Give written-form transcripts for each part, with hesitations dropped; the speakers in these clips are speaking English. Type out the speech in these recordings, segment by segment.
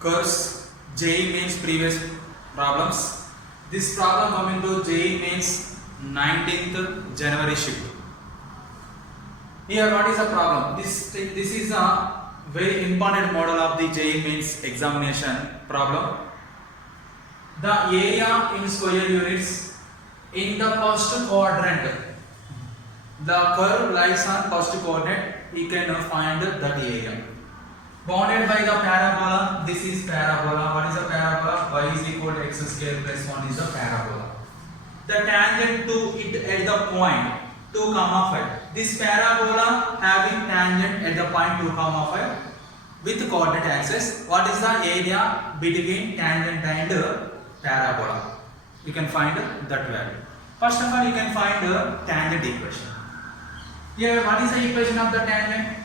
curves JEE Mains previous problems. This problem coming to JEE Mains 19th January shift. Here what is the problem? This is a very important model of the JEE Mains examination problem. The area in square units in the first quadrant. The curve lies on first coordinate. We can find that area. Bounded by the parabola. This is parabola. What is the parabola? Y is equal to x square plus 1 is the parabola. The tangent to it at the point 2, 5. This parabola having tangent at the point 2, 5 with coordinate axis. What is the area between tangent and parabola? You can find that value. First of all, you can find the tangent equation. Here, what is the equation of the tangent?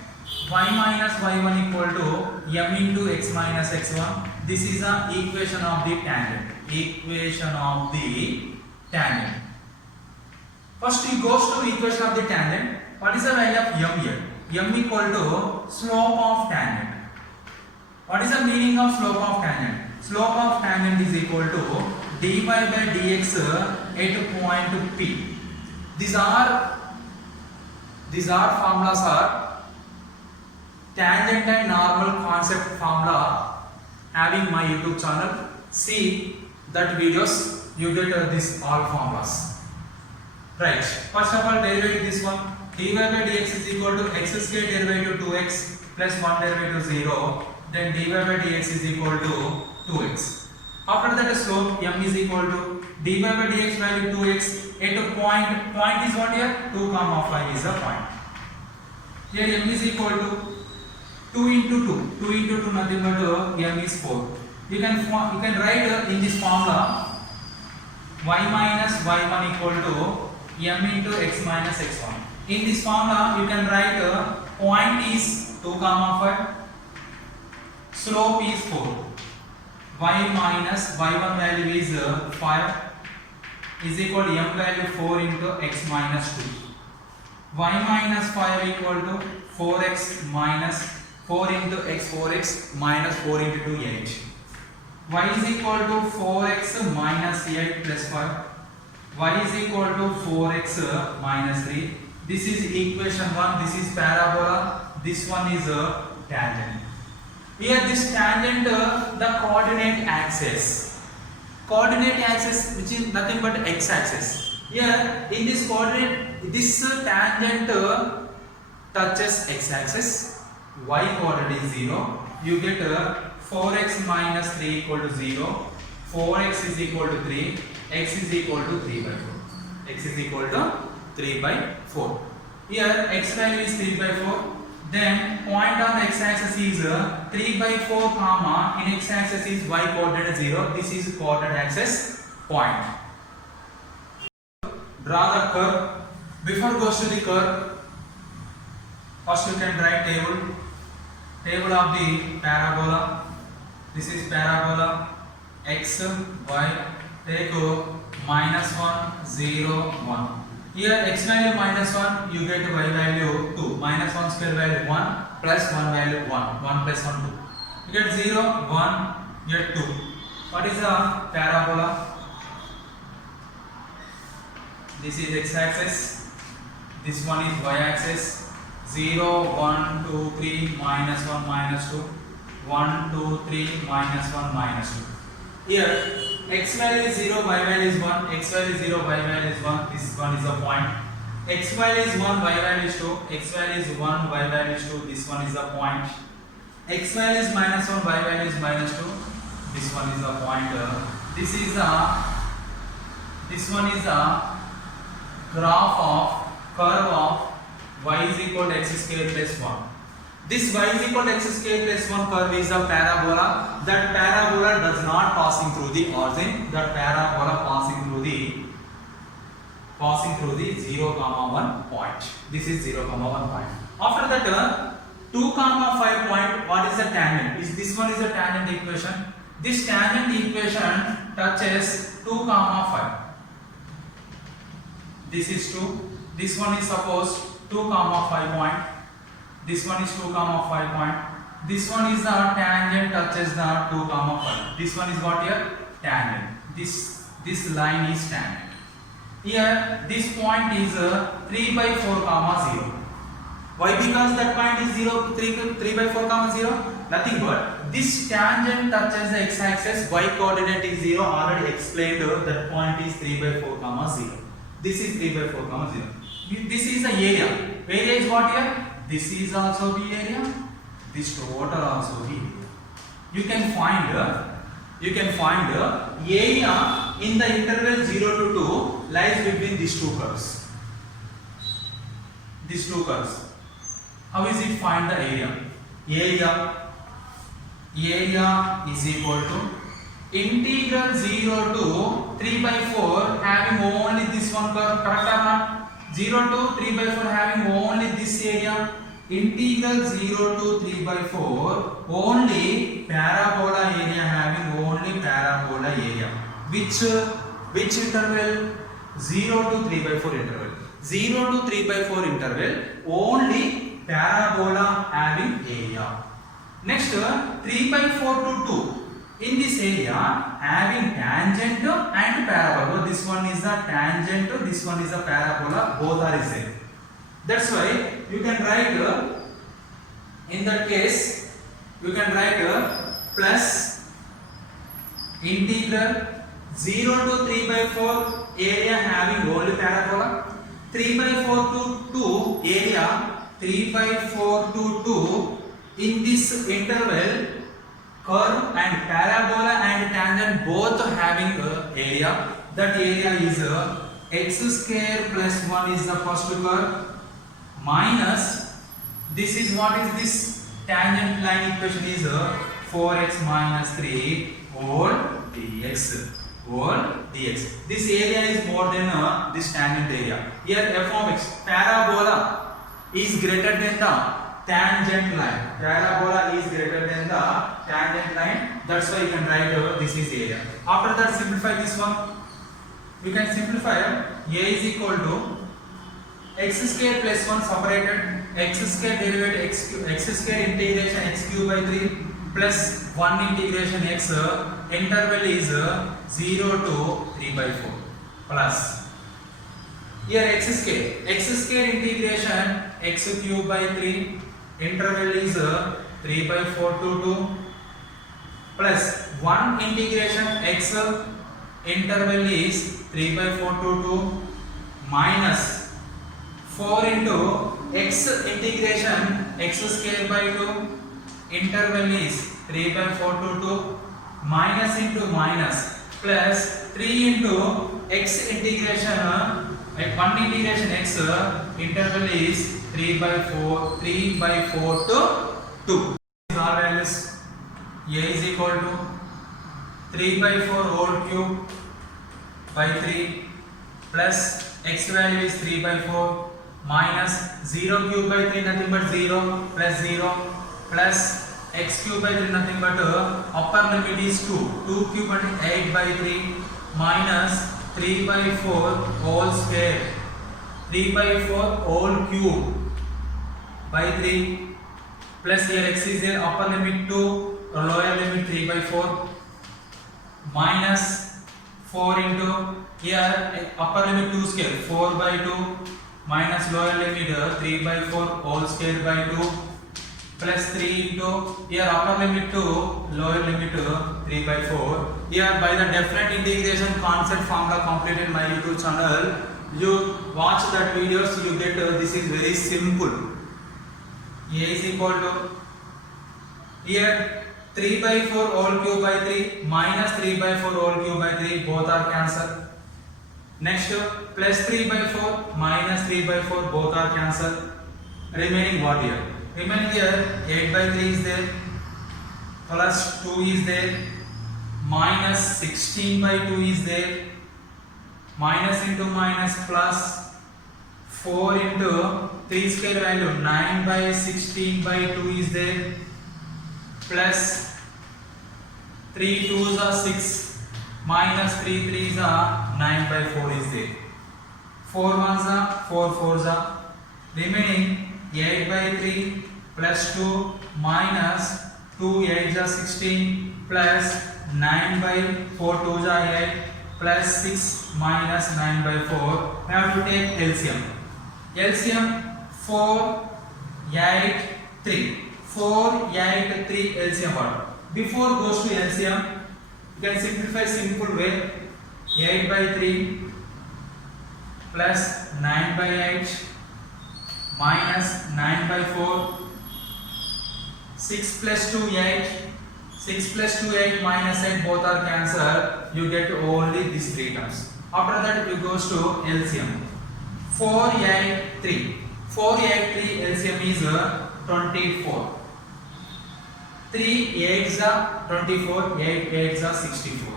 Y minus y1 equal to m into x minus x1. This is the equation of the tangent. Equation of the tangent. First, you goes to equation of the tangent. What is the value of m here? M equal to slope of tangent. What is the meaning of slope of tangent? Slope of tangent is equal to dy by dx at point P. These formulas are tangent and normal concept formula. Having my YouTube channel, see that videos, you get this all formulas. Right. First of all, derivative this one. Dy by dx is equal to x square derivative 2x plus 1 derivative 0. Then dy by dx is equal to 2x. After that, slope m is equal to dy by dx value 2x at a point. Point is what here? 2, 5 is the point. Here m is equal to 2 into 2. 2 into 2 nothing but m is 4. You can write in this formula y minus y1 equal to m into x minus x1. In this formula, you can write point is 2, 5. Slope is 4. Y minus y1 value is 5 is equal to m value 4 into x minus 2. Y minus 5 equal to 4x minus 4 into x, 4x minus 4 into 2, 8. Y is equal to 4x minus 8 plus 5. Y is equal to 4x minus 3. This is equation 1. This is parabola. This one is a tangent. Here this tangent, the coordinate axis. Coordinate axis which is nothing but x axis. Here in this coordinate, this tangent touches x axis. Y coordinate is 0. You get 4x minus 3 equal to 0. 4x is equal to 3. X is equal to 3 by 4. X is equal to 3 by 4. Here x value is 3 by 4. Then point on x axis is 3 by 4 comma in x axis is y coordinate 0. This is coordinate axis point. Draw the curve. Before goes to the curve, first you can write table of the parabola. This is parabola x y. Take minus 1 0 1. Here x value minus 1, you get y value 2. Minus 1 square value 1 plus 1 value 1. 1 plus 1 2. You get 0 1, you get 2. What is the parabola? This is x axis. This one is y axis. 0 1 2 3 minus 1 minus 2. 1 2 3 minus 1 minus 2. Here x value is 0, y value is 1, x value is 0, y value is 1, this one is a point. X value is 1, y value is 2, x value is 1, y value is 2, this one is a point. X value is minus 1, y value is minus 2, this one is a point. This one is a graph of curve of y is equal to x square plus 1. This y is equal to x square plus 1 curve is a parabola. That parabola does not passing through the origin. That parabola passing through the 0, 1 point. This is 0, 1 point. After that, 2, 5 point. What is the tangent? This one is a tangent equation. This tangent equation touches 2, 5. This is 2. This one is suppose 2, 5 point. This one is 2, 5 point. This one is the tangent touches the 2 comma 5. This one is what here? Tangent. This line is tangent. Here this point is 3 by 4 comma 0. Why? Because that point is 0, 3 by 4 comma 0. Nothing but this tangent touches the x-axis. Y coordinate is 0. Already explained that point is 3 by 4 comma 0. This is 3 by 4 comma 0. This is the area. Area is what here? This is also the area. This total also the area. You can find area in the interval 0 to 2 lies between these two curves. These two curves. How is it find the area? Area is equal to integral 0 to 3 by 4 having only this one curve. Correct or not? 0 to 3 by 4 having only this area. Integral 0 to 3 by 4 only parabola area having only parabola area. Which interval? 0 to 3 by 4 interval. 0 to 3 by 4 interval only parabola having area. Next 3 by 4 to 2. In this area having tangent and parabola. This one is a tangent, this one is a parabola, both are the same. That's why you can write in that case you can write plus integral 0 to 3 by 4 area having only parabola, 3 by 4 to 2 area 3 by 4 to 2 in this interval curve and parabola and tangent both having area. That area is x square plus 1 is the first curve minus this is what is this tangent line equation is 4x minus 3 whole dx. This area is more than this tangent area. Here f of x parabola is greater than the tangent line. Parabola is greater than the tangent line. That's why you can write this is area. After that simplify this one. We can simplify a is equal to x square plus 1 separated x square derivative x square integration x cube by 3 plus 1 integration x interval is 0 to 3 by 4 plus here x square integration x cube by 3 interval is 3 by 4 to 2 plus 1 integration x interval is 3 by 4 to 2 minus 4 into x integration x square by 2 interval is 3 by 4 to 2 minus into minus plus 3 into x integration 1 integration x interval is 3 by 4 to 2. These are values. A is equal to 3 by 4 whole cube by 3 plus x value is 3 by 4 minus 0 cube by 3 nothing but 0 plus 0 plus x cube by 3 nothing but upper limit is 2 cube and 8 by 3 minus 3 by 4 whole square 3 by 4 whole cube by 3 plus here x is there upper limit 2 lower limit 3 by 4 minus 4 into here upper limit 2 square 4 by 2 minus lower limit 3 by 4 whole square by 2 plus 3 into here upper limit 2 lower limit 3 by 4. Here by the definite integration concept formula completed my YouTube channel. You watch that videos, you get this is very simple. A is equal to here 3 by 4 whole cube by 3 minus 3 by 4 whole cube by 3 both are cancelled. Next plus 3 by 4 minus 3 by 4 both are cancelled. Remaining what here? Remaining here 8 by 3 is there plus 2 is there minus 16 by 2 is there minus into minus plus 4 into 3 square value 9 by 16 by 2 is there plus 3 2s are 6 minus 3 3s are 9 by 4 is there 4 1s are 4 4s are remaining 8 by 3 plus 2 minus 2 8 are 16 plus 9 by 4 2 are 8 plus 6 minus 9 by 4. We have to take LCM. LCM 4 8 3. 4 8 3 LCM what? Before goes to LCM, you can simplify simple way. 8 by 3 plus 9 by 8 minus 9 by 4. 6 plus 2 8. 6 plus 2 8 minus 8 both are cancelled. You get only these three terms. After that you goes to LCM. 4 8 3. 4 8 3 LCM is 24. 3 8s are 24. 8 8s are 64.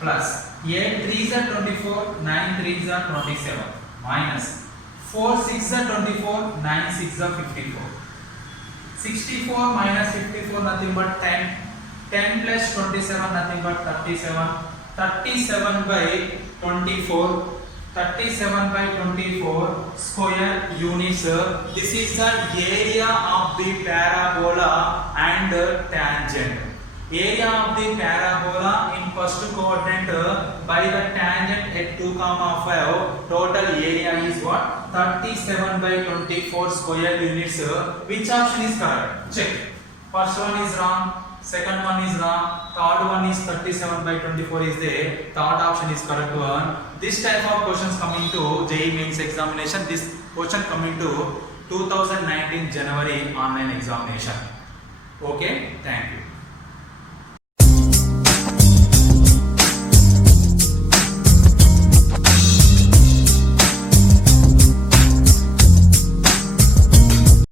Plus 8 3s are 24. 9 3s are 27. Minus 4 6s are 24. 9 6s are 54. 64 minus 54 nothing but 10. 10 plus 27 nothing but 37. 37 by 24. 37 by 24 square units. This is the area of the parabola and tangent. Area of the parabola in first coordinate by the tangent at 2, 5. Total area is what? 37 by 24 square units. Which option is correct? Check. First one is wrong. Second one is wrong. Third one is 37 by 24 is there. Third option is correct one. This type of questions coming to JEE Mains examination. This question coming to 2019 January online examination. Okay, thank you.